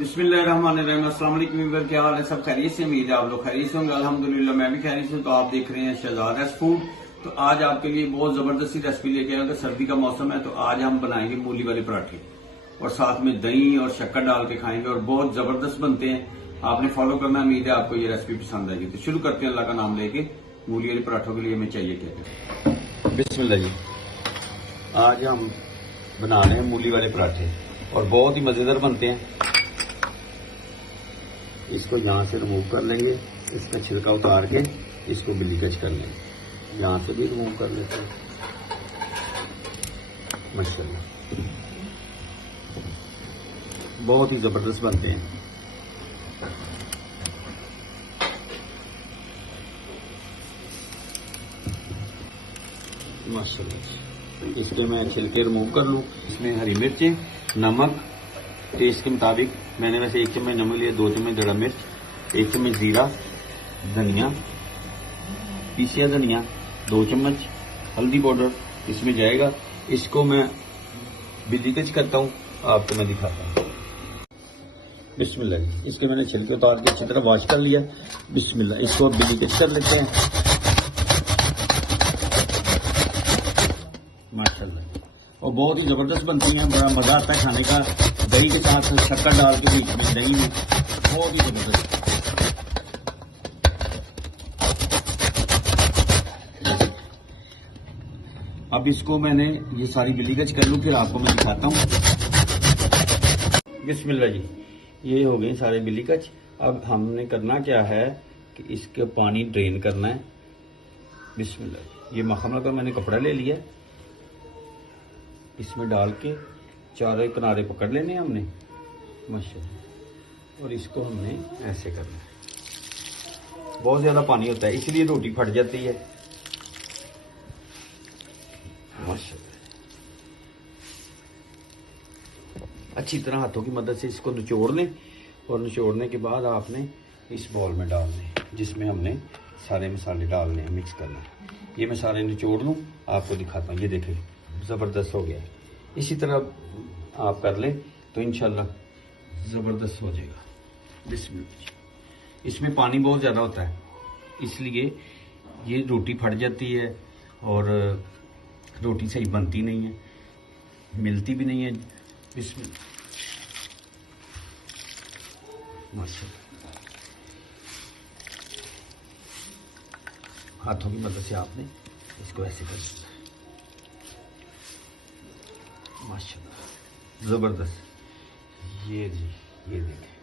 बिस्मिल्लाहिर्रहमानिर्रहीम। अस्सलाम वालेकुम। क्या हाल है? सब खैरियत से? उम्मीद है आप लोग खैरियत से होंगे। अल्हम्दुलिल्लाह मैं भी खैरियत से हूं। तो आप देख रहे हैं शहजाद रेस्ट फूड। तो आज आपके लिए बहुत जबरदस्ती रेसिपी लेके आया हूं। सर्दी का मौसम है तो आज हम बनाएंगे मूली वाले पराठे और साथ में दही और शक्कर डाल के खाएंगे और बहुत जबरदस्त बनते हैं। आपने फॉलो करना। उम्मीद है आपको ये रेसिपी पसंद आएगी। तो शुरू करते हैं अल्लाह का नाम लेके। मूली वाले पराठों के लिए हमें चाहिए क्या? बिस्मिल्लाह जी। आज हम बना रहे हैं मूली वाले पराठे और बहुत ही मजेदार बनते हैं। इसको यहाँ से रिमूव कर लेंगे। इसका छिलका उतार के इसको बिलीकच कर लेंगे। यहाँ से भी रिमूव कर लेते हैं। माशाल्लाह बहुत ही जबरदस्त बनते हैं। माशाल्लाह इसके मैं छिलके रिमूव कर लूँ। इसमें हरी मिर्चें, नमक टेस्ट के मुताबिक। मैंने वैसे 1 चम्मच नमक लिया, 2 चम्मच दड़ा मिर्च, 1 चम्मच जीरा, धनिया पीसिया धनिया, 2 चम्मच हल्दी पाउडर इसमें जाएगा। इसको मैं बिलीकच करता हूँ, आपको मैं दिखाता हूँ। बिस्मिल्लाह। इसके मैंने छिलके उतार के अच्छी तरह वॉश कर लिया। बिस्मिल्लाह इसको अब बिलीकच कर लेते हैं। माशाल्लाह और बहुत ही जबरदस्त बनती हैं। बड़ा मजा आता है खाने का। दही के साथ शक्कर डाल के बीच में दही में बहुत ही जबरदस्त। अब इसको मैंने ये सारी बिलीकच कर लूं, फिर आपको मैं दिखाता हूँ। बिस्मिल्लाह जी, ये हो गई सारे बिलीकच। अब हमने करना क्या है कि इसके पानी ड्रेन करना है। बिस्मिल्लाह जी। ये मखमल का मैंने कपड़ा ले लिया, इसमें डाल के चारों किनारे पकड़ लेने हमने। माशाल्लाह और इसको हमने ऐसे करना है। बहुत ज्यादा पानी होता है इसलिए रोटी फट जाती है। माशाल्लाह अच्छी तरह हाथों की मदद से इसको निचोड़ लें और निचोड़ने के बाद आपने इस बॉल में डालने जिसमें हमने सारे मसाले डालने हैं, मिक्स करना है। ये मैं सारे निचोड़ लूँ, आपको दिखाता हूँ। ये देखें जबरदस्त हो गया। इसी तरह आप कर लें तो इंशाल्लाह जबरदस्त हो जाएगा। बिस्मिल्लाह। इसमें पानी बहुत ज्यादा होता है इसलिए ये रोटी फट जाती है और रोटी सही बनती नहीं है, मिलती भी नहीं है। बिस्मिल्लाह। माशाल्लाह हाथों की मदद से आपने इसको ऐसे कर देना। माशाल्लाह जबरदस्त। ये जी, ये देखें।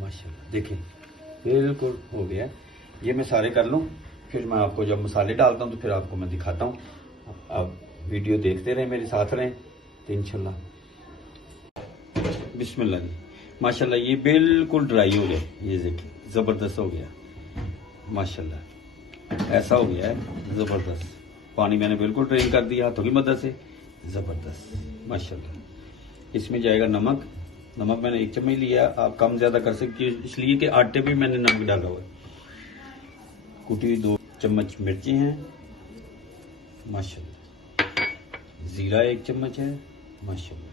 माशाल्लाह देखें बिल्कुल हो गया। ये मैं सारे कर लूं, फिर मैं आपको जब मसाले डालता हूं तो फिर आपको मैं दिखाता हूं। आप वीडियो देखते रहें, मेरे साथ रहें तो इंशाल्लाह। बिस्मिल्लाह जी। माशाल्लाह ये बिल्कुल ड्राई हो गया। ये देखिए जबरदस्त हो गया। माशाल्लाह ऐसा हो गया है जबरदस्त। पानी मैंने बिल्कुल ड्रेन कर दिया हाथों की मदद से। जबरदस्त माशाल्लाह। इसमें जाएगा नमक। नमक मैंने 1 चम्मच लिया, आप कम ज्यादा कर सकते हैं इसलिए कि आटे पे मैंने नमक डाला हुआ है। कुटी 2 चम्मच मिर्ची हैं। माशाल्लाह जीरा 1 चम्मच है। माशाल्लाह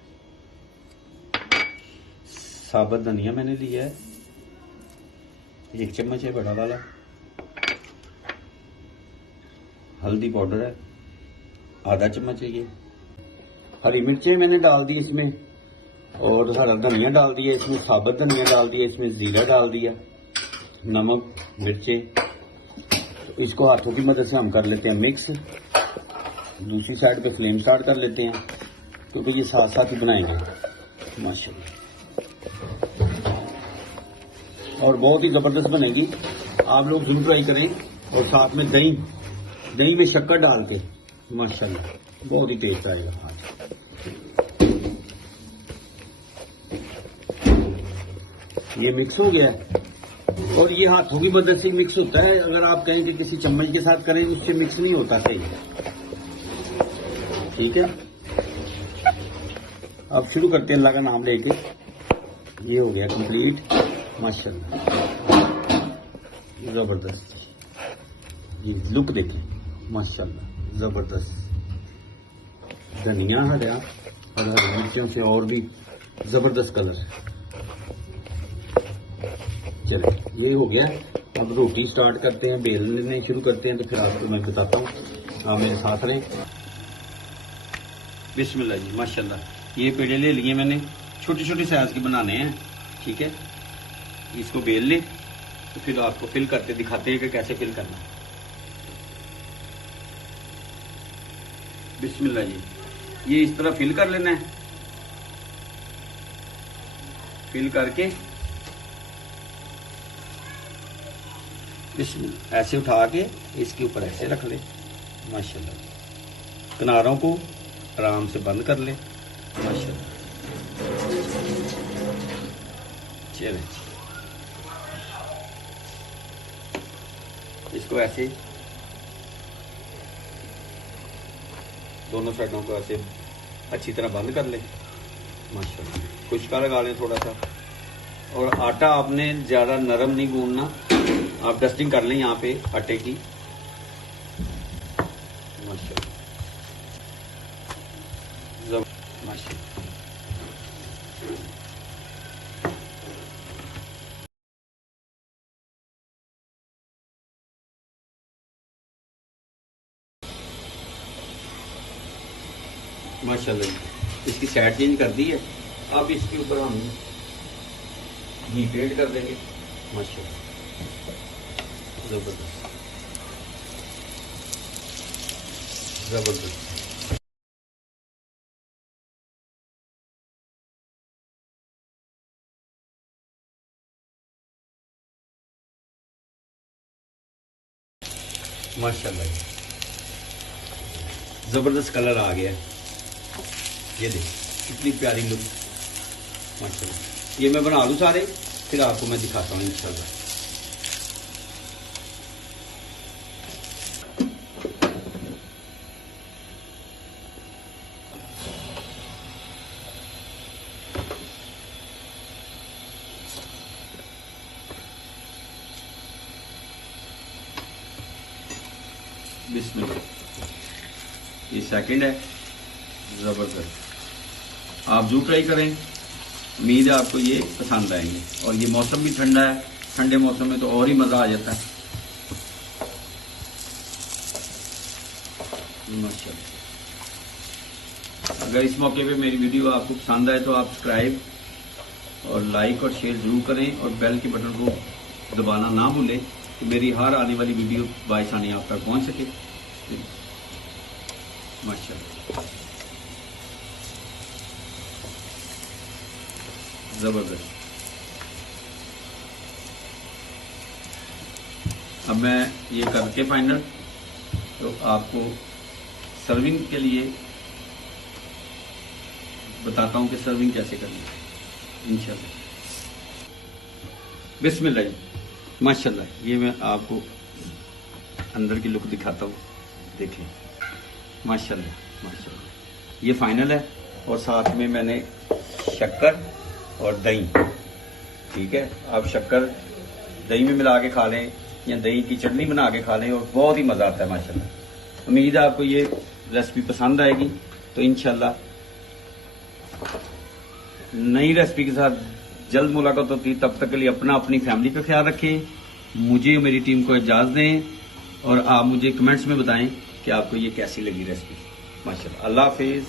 साबुत धनिया मैंने लिया है, 1 चम्मच है बड़ा वाला। हल्दी पाउडर है, आधा चम्मच है। ये हरी मिर्चें मैंने डाल दी इसमें और हरा धनिया डाल दिया इसमें, साबुत धनिया डाल दिया इसमें, जीरा डाल दिया, नमक, मिर्चें। तो इसको हाथों की मदद से हम कर लेते हैं मिक्स। दूसरी साइड पे फ्लेम स्टार्ट कर लेते हैं क्योंकि ये साथ साथ ही बनाएंगे। माशाल्लाह और बहुत ही जबरदस्त बनेगी। आप लोग जरूर ट्राई करें। और साथ में दही में शक्कर डाल के माशाल्लाह बहुत ही टेस्ट आएगा आज। ये मिक्स हो गया है और ये हाथों की मदद से मिक्स होता है। अगर आप कहें कि किसी चम्मच के साथ करें उससे मिक्स नहीं होता सही। ठीक है, अब शुरू करते हैं अल्लाह का नाम लेके। ये हो गया कंप्लीट। माशाल्लाह जबरदस्त। ये लुक देखें माशाल्लाह जबरदस्त। धनिया हरा और हरी मिर्चियों से और भी जबरदस्त कलर। चलो ये हो गया, अब रोटी स्टार्ट करते हैं, बेलने शुरू करते हैं। तो फिर आपको मैं बताता हूँ, आप मेरे साथ रहें। बिस्मिल्लाह जी, माशाल्लाह। ये पेड़े ले लिए मैंने, छोटी छोटी साइज के बनाने हैं, ठीक है। इसको बेल ले, तो फिर आपको फिल करते दिखाते हैं कि कैसे फिल करना। बिस्मिल्लाह जी, ये इस तरह फिल कर लेना है। फिल करके ऐसे उठा के इसके ऊपर ऐसे रख ले माशाल्लाह। किनारों को आराम से बंद कर ले माशाल्लाह। चले इसको ऐसे दोनों साइडों को ऐसे अच्छी तरह बंद कर ले माशाल्लाह। खुशका लगा लें थोड़ा सा। और आटा आपने ज़्यादा नरम नहीं गूंदना, आप डस्टिंग कर लें यहाँ पे आटे की माशाल्लाह। माशाल्लाह माशाल्लाह। इसकी साइड चेंज कर दी है। अब इसके ऊपर हम घी पेंट कर देंगे माशाल्लाह। जबरदस्त जबरदस्त। माशाल्लाह जबरदस्त कलर आ गया। ये देख कितनी प्यारी लुक माशाल्लाह। ये मैं बना लूँ सारे, फिर आपको मैं दिखाता हूँ इंशाल्लाह। बिस्मिल्लाह। ये सेकंड है, जबरदस्त। आप जरूर ट्राई करें, उम्मीद है आपको ये पसंद आएंगे। और ये मौसम भी ठंडा है, ठंडे मौसम में तो और ही मजा आ जाता है माशाल्लाह। अगर इस मौके पे मेरी वीडियो आपको पसंद आए तो आप सब्सक्राइब और लाइक और शेयर जरूर करें, और बेल के बटन को दबाना ना भूलें कि मेरी हर आने वाली वीडियो बाइसानी आप तक पहुंच सके माशाल्लाह। जबरदस्त। अब मैं ये करके फाइनल तो आपको सर्विंग के लिए बताता हूं कि सर्विंग कैसे करनी है इंशाल्लाह। बिस्मिल्लाह जी, माशाल्लाह। ये मैं आपको अंदर की लुक दिखाता हूँ, देखिए माशाल्लाह माशाल्लाह। ये फाइनल है। और साथ में मैंने शक्कर और दही, ठीक है। आप शक्कर दही में मिला के खा लें या दही की चटनी बना के खा लें, और बहुत ही मजा आता है माशाल्लाह। उम्मीद है आपको ये रेसिपी पसंद आएगी। तो इंशाल्लाह नई रेसिपी के साथ जल्द मुलाकात होती है। तब तक के लिए अपना अपनी फैमिली का ख्याल रखें, मुझे और मेरी टीम को इजाजत दें, और आप मुझे कमेंट्स में बताएं कि आपको ये कैसी लगी रेसिपी माशाल्लाह। अल्लाह हाफिज।